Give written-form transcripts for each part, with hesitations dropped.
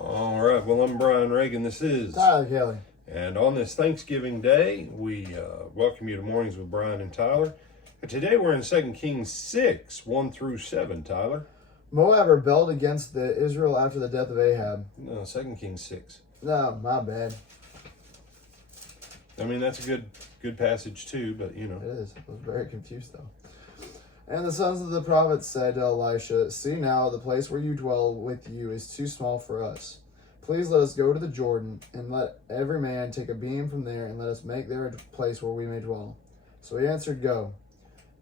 All right, well, I'm Brian Reagan. This is Tyler Kelly. And on this Thanksgiving Day, we welcome you to Mornings with Brian and Tyler. And today we're in 2 Kings 6, 1 through 7, Tyler. Moab rebelled against Israel after the death of Ahab. No, 2 Kings 6. No, my bad. I mean, that's a good passage too, but you know. It is. I was very confused though. And the sons of the prophets said to Elisha, "See now, the place where you dwell with you is too small for us. Please let us go to the Jordan, and let every man take a beam from there, and let us make there a place where we may dwell." So he answered, "Go."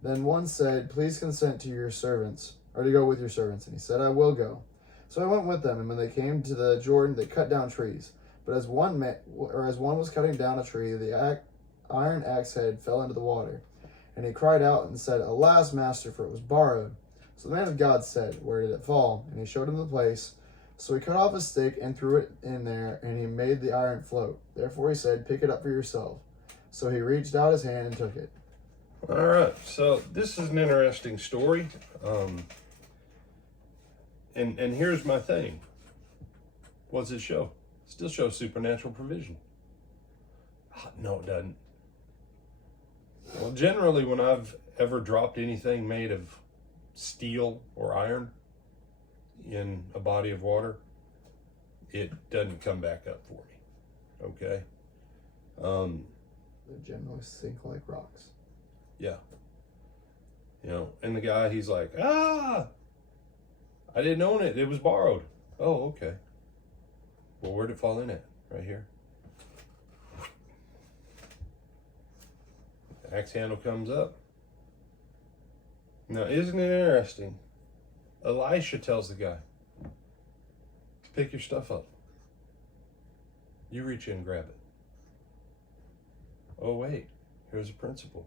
Then one said, "Please consent to your servants, or to go with your servants." And he said, "I will go." So he went with them, and when they came to the Jordan, they cut down trees. But as one was cutting down a tree, the iron axe head fell into the water. And he cried out and said, "Alas, master, for it was borrowed." So the man of God said, "Where did it fall?" And he showed him the place. So he cut off a stick and threw it in there, and he made the iron float. Therefore he said, "Pick it up for yourself." So he reached out his hand and took it. All right, so this is an interesting story. And here's my thing. What does it show? It still shows supernatural provision. No, it doesn't. Well, generally, when I've ever dropped anything made of steel or iron in a body of water, it doesn't come back up for me. Okay? They generally sink like rocks. Yeah. You know, and the guy, he's like, I didn't own it. It was borrowed. Oh, okay. Well, where'd it fall in at? Right here. The axe handle comes up. Now, isn't it interesting? Elisha tells the guy, pick your stuff up. You reach in and grab it. Oh, wait. Here's a principle.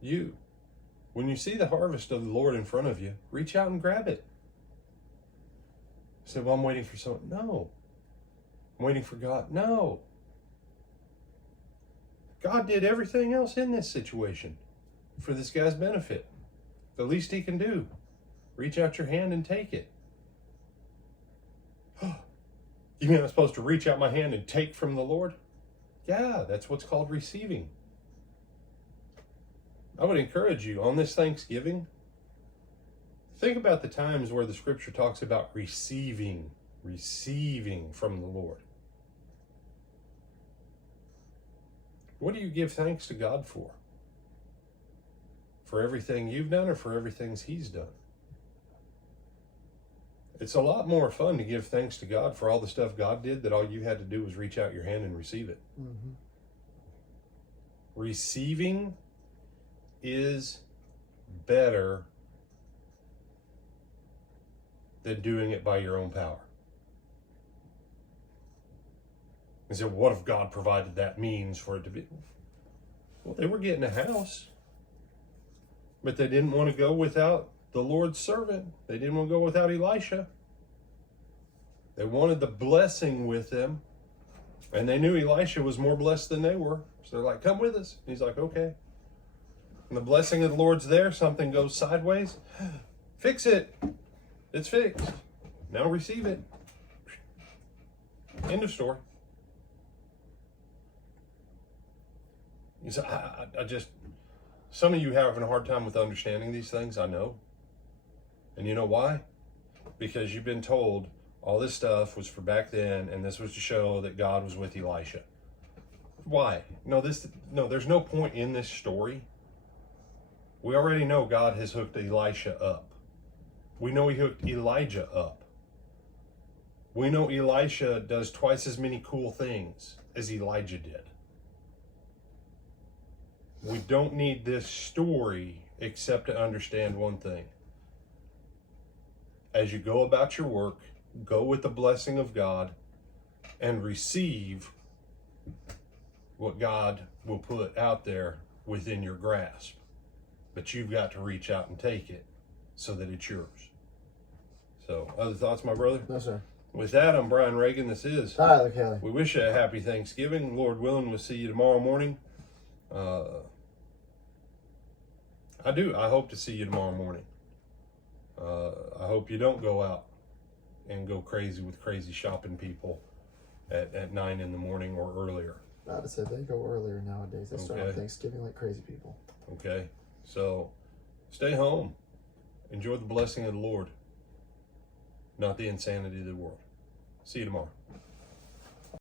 When you see the harvest of the Lord in front of you, reach out and grab it. Say, well, I'm waiting for someone. No. I'm waiting for God. No. God did everything else in this situation for this guy's benefit. The least he can do, reach out your hand and take it. You mean I'm supposed to reach out my hand and take from the Lord? Yeah, that's what's called receiving. I would encourage you on this Thanksgiving, think about the times where the scripture talks about receiving from the Lord. What do you give thanks to God for? For everything you've done or for everything He's done? It's a lot more fun to give thanks to God for all the stuff God did that all you had to do was reach out your hand and receive it. Mm-hmm. Receiving is better than doing it by your own power. You say, what if God provided that means for it to be? Well, they were getting a house, but they didn't want to go without the Lord's servant. They didn't want to go without Elisha. They wanted the blessing with them, and they knew Elisha was more blessed than they were. So they're like, come with us. And he's like, okay. And the blessing of the Lord's there. Something goes sideways. Fix it. It's fixed. Now receive it. End of story. You say, I just, some of you having a hard time with understanding these things, I know. And you know why? Because you've been told all this stuff was for back then, and this was to show that God was with Elisha. Why? No, there's no point in this story. We already know God has hooked Elisha up. We know He hooked Elijah up. We know Elisha does twice as many cool things as Elijah did. We don't need this story except to understand one thing. As you go about your work, go with the blessing of God and receive what God will put out there within your grasp. But you've got to reach out and take it so that it's yours. So, other thoughts, my brother? No, sir. With that, I'm Brian Reagan. This is Tyler Kelly. We wish you a happy Thanksgiving. Lord willing, we'll see you tomorrow morning. I hope to see you tomorrow morning. I hope you don't go out and go crazy with crazy shopping people at 9 in the morning or earlier. About to say they go earlier nowadays. They start on Okay. Thanksgiving like crazy people. Okay? So stay home. Enjoy the blessing of the Lord, not the insanity of the world. See you tomorrow.